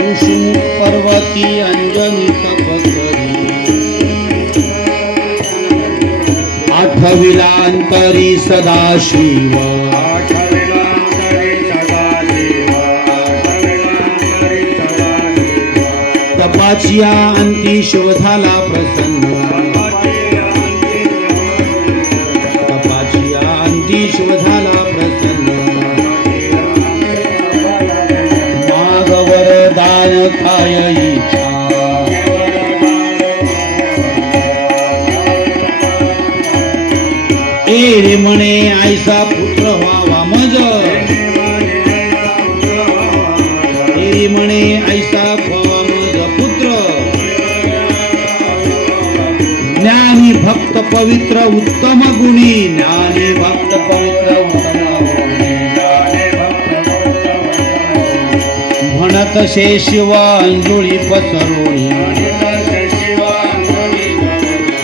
ऋषिमुख पर्वती अंजनी तप करी आठविला अंतरी सदाशिव तपाचिया अंती शोधाला प्रसन्न तपाचिया अंती शोधाला प्रसन्न माग वरदान काय इच्छा रे म्हणे आयसा पुत्र व्हावा मज रे म्हणे ऐसा व्हावा मज पुत्र ज्ञानी भक्त पवित्र उत्तम गुणी ज्ञानी भक्त पवित्र उत्तम गुणी म्हणत शे शिव अंजुळी पसरुणी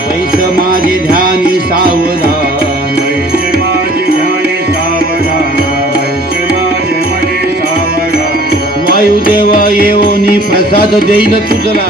वैस माझे ध्यानी सावधान वायुदेव येऊनी प्रसाद देईल तुझला